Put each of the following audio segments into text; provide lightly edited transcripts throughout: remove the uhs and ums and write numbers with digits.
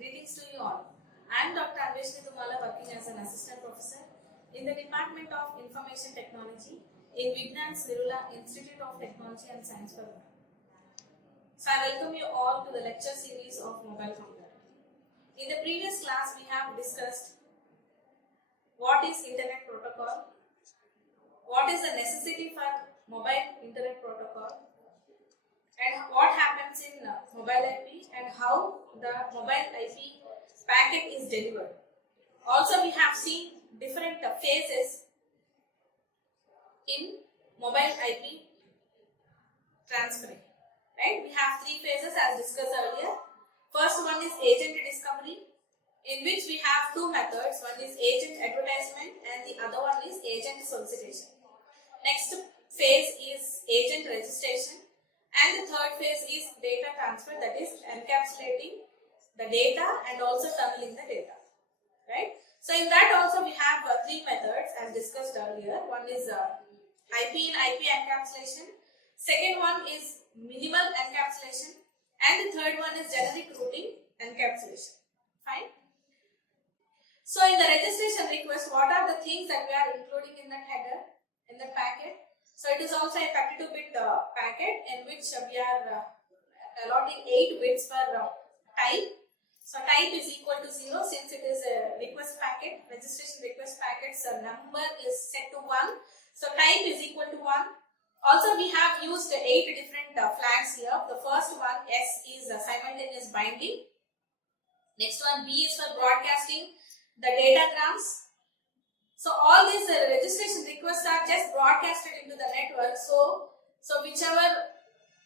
Greetings to you all. I am Dr. Anveshni Tumala, working as an assistant professor in the Department of Information Technology in Vignan's Nirula Institute of Technology and Science for Women. So I welcome you all to the lecture series of mobile computer. In the previous class, we have discussed what is Internet Protocol, what is the necessity for mobile Internet Protocol, and what happens in mobile IP and how the mobile IP packet is delivered. Also, we have seen different phases in mobile IP transferring. Right? We have three phases as discussed earlier. First one is agent discovery, in which we have two methods. One is agent advertisement and the other one is agent solicitation. Next phase is agent registration. And the third phase is data transfer, that is encapsulating the data and also tunneling the data. Right? So in that also we have three methods as discussed earlier. One is IP in IP encapsulation. Second one is minimal encapsulation. And the third one is generic routing encapsulation. Fine. So in the registration request, what are the things that we are including in that header, in the packet? So it is also a 32-bit packet in which we are allotting 8 bits for type. So type is equal to 0 since it is a request packet. Registration request packet's number is set to 1. So type is equal to 1. Also we have used 8 different flags here. The first one, S, is simultaneous binding. Next one, B, is for broadcasting the datagrams. So all these registration requests are just broadcasted into the network. So whichever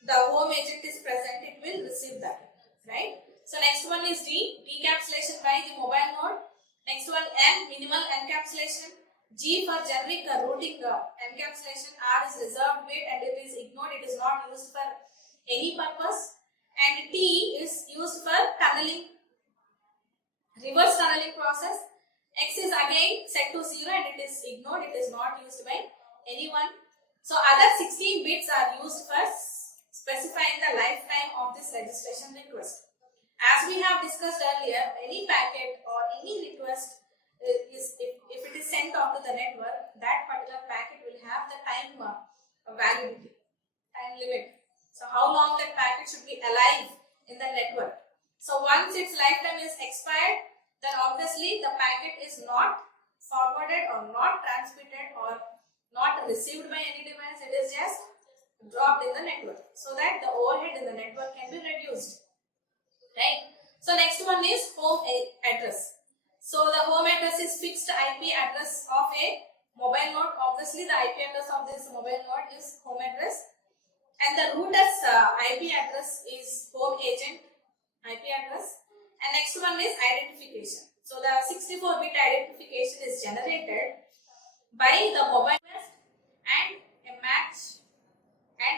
the home agent is present, it will receive that, right? So next one is D, decapsulation by the mobile node. Next one, N, minimal encapsulation. G for generic routing encapsulation. R is reserved bit and it is ignored. It is not used for any purpose. And T is used for tunneling, reverse tunneling process. X is again set to 0 and it is ignored, it is not used by anyone. So other 16 bits are used for specifying the lifetime of this registration request. As we have discussed earlier, any packet or any request is if it is sent off to the network, that particular packet will have the time validity, time limit. So how long that packet should be alive in the network. So once its lifetime is expired, then obviously the packet is not forwarded or not transmitted or not received by any device. It is just dropped in the network so that the overhead in the network can be reduced. Right? So next one is home address. So the home address is fixed IP address of a mobile node. Obviously the IP address of this mobile node is home address. And the router's IP address is home agent IP address. And next one is identification. So the 64-bit identification is generated by the mobile request and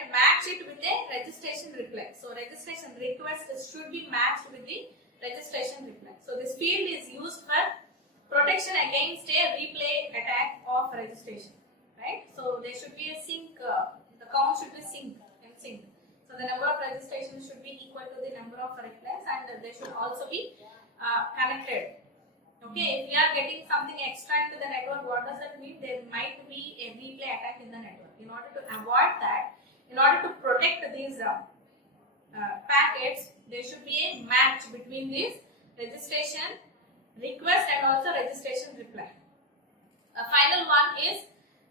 match it with a registration reply. So registration request should be matched with the registration reply. So this field is used for protection against a replay attack of registration. Right? So there should be a sync. The count should be sync. So the number of registrations should be equal to the number of replies and they should also be connected. Okay, if we are getting something extra into the network, what does that mean? There might be a replay attack in the network. In order to avoid that, in order to protect these packets, there should be a match between this registration request and also registration reply. A final one is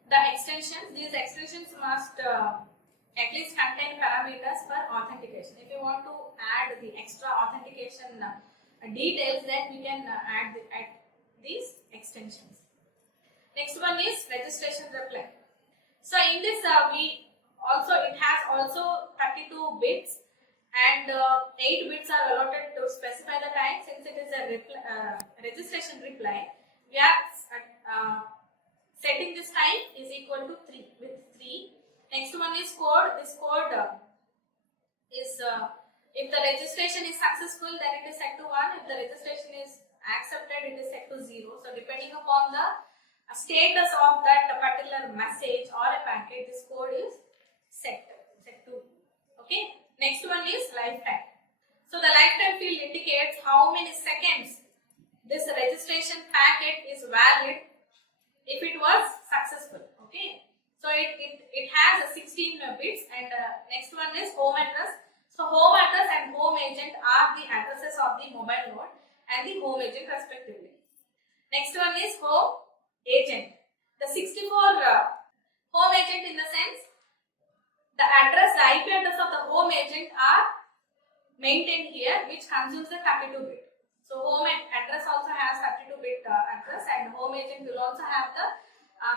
the extensions. These extensions must at least contain parameters for authentication. If you want to add the extra authentication details, then we can add these extensions. Next one is registration reply. So in this it has also 32 bits and 8 bits are allotted to specify the time. Since it is a registration reply, we are setting this time is equal to 3 with 3. Next one is code. This code is if the registration is successful, then it is set to 1. If the registration is accepted, it is set to 0. So depending upon the status of that particular message or a packet, this code is set to. Okay. Next one is lifetime. So the lifetime field indicates how many seconds this registration packet is valid if it was successful. Okay. So it has a 16 bits, and next one is home address. So home address and home agent are the addresses of the mobile node and the home agent respectively. Next one is home agent. The 64 home agent, in the sense the IP address of the home agent are maintained here, which consumes the 32-bit. So home address also has 32-bit address, and home agent will also have the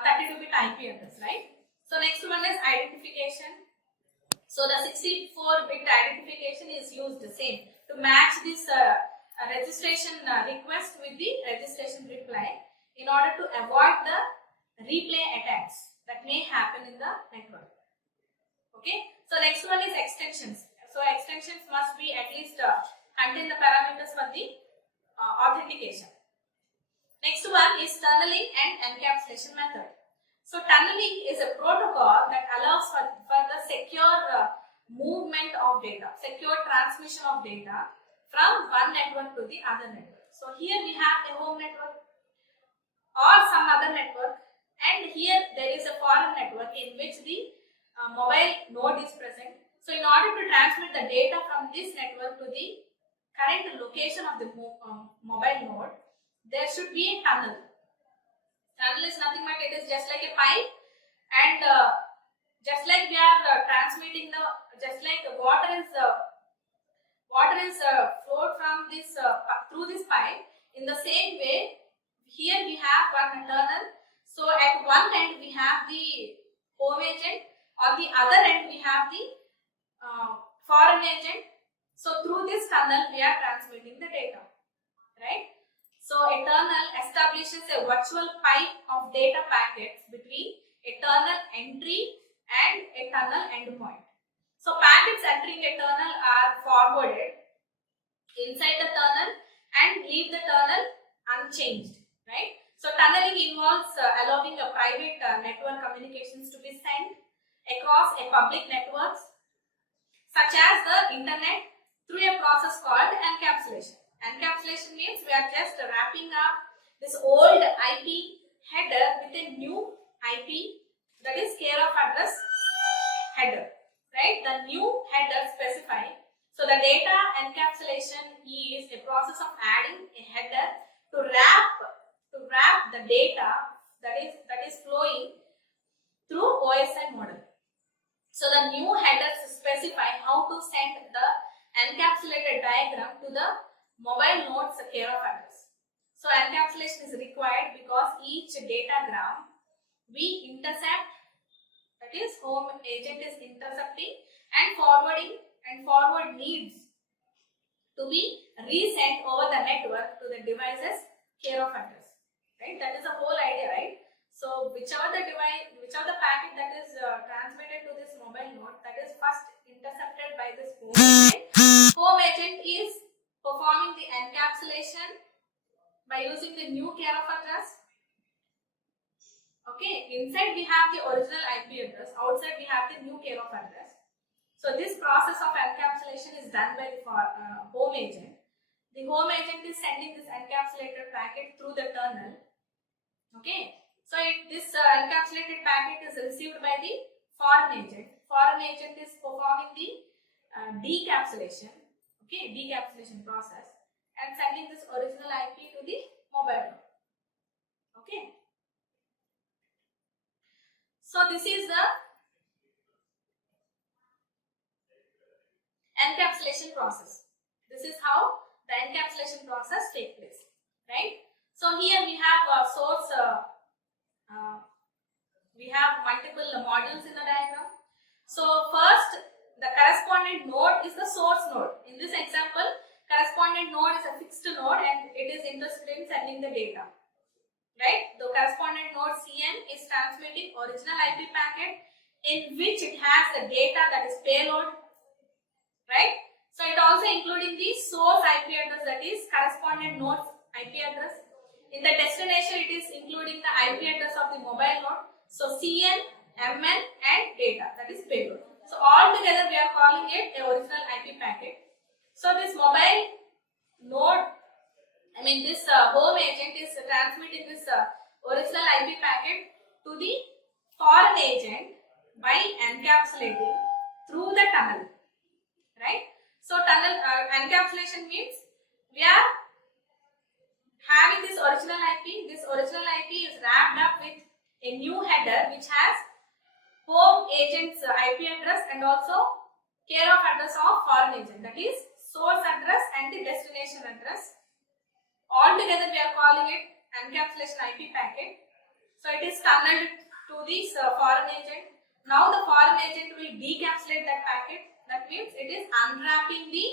32-bit IP address, right? So next one is identification. So the 64-bit identification is used the same to match this registration request with the registration reply in order to avoid the replay attacks that may happen in the network. Okay. So next one is extensions. So extensions must be at least contain the parameters for the authentication. Next one is tunneling and encapsulation method. So tunneling is a protocol that allows for the secure movement of data, secure transmission of data from one network to the other network. So here we have a home network or some other network, and here there is a foreign network in which the mobile node is present. So in order to transmit the data from this network to the current location of the mobile node, there should be a tunnel. Tunnel is nothing but it is just like a pipe, and just like we are transmitting the, just like water is flowed from this through this pipe. In the same way, here we have one tunnel. So at one end we have the home agent, on the other end we have the foreign agent. So through this tunnel we are transmitting the data, right? So a tunnel establishes a virtual pipe of data packets between a tunnel entry and a tunnel endpoint. So packets entering a tunnel are forwarded inside the tunnel and leave the tunnel unchanged, right? So tunneling involves allowing a private network communications to be sent across a public networks such as the internet through a process called encapsulation. Encapsulation means we are just wrapping up this old IP header with a new IP, that is care of address header, right? The new header specified. So the data encapsulation is a process of adding a header to wrap the data that is flowing through OSI model. So the new headers specify how to send the encapsulated diagram to the mobile node's care of address. So encapsulation is required because each datagram we intercept, that is home agent is intercepting and forwarding, and forward needs to be resent over the network to the device's care of address, right? That is the whole idea, right? So whichever the device, whichever the packet that is transmitted to this mobile node, that is first intercepted by this home agent. Home agent is performing the encapsulation by using the new care of address. Okay, inside we have the original IP address, outside we have the new care of address. So this process of encapsulation is done by the home agent. The home agent is sending this encapsulated packet through the tunnel. Okay, so this encapsulated packet is received by the foreign agent. Foreign agent is performing the decapsulation. Okay, decapsulation process, and sending this original IP to the mobile node. Okay. So this is the encapsulation process. This is how the encapsulation process takes place, right? So here we have a source. We have multiple modules in the diagram. So first, the correspondent node is the source node. In this example, correspondent node is a fixed node and it is interested in sending the data, right? The correspondent node CN is transmitting original IP packet in which it has the data, that is payload, right? So it also including the source IP address, that is correspondent node's IP address. In the destination, it is including the IP address of the mobile node. So CN, MN and data, that is payload. So all together we are calling it a original IP packet. So this mobile node, I mean this home agent is transmitting this original IP packet to the foreign agent by encapsulating through the tunnel, right? So tunnel encapsulation means we are having this original IP. This original IP is wrapped up with a new header which has home agent's IP address and also care of address of foreign agent, that is source address and the destination address. All together we are calling it encapsulation IP packet. So it is tunneled to this foreign agent. Now the foreign agent will decapsulate that packet. That means it is unwrapping the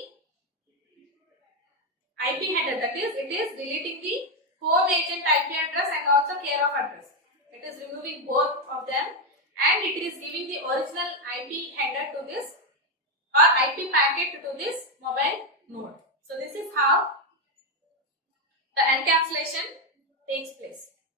IP header, that is it is deleting the home agent IP address and also care of address. It is removing both of them and it is giving the original IP header to this or IP packet to this mobile node. So this is how the encapsulation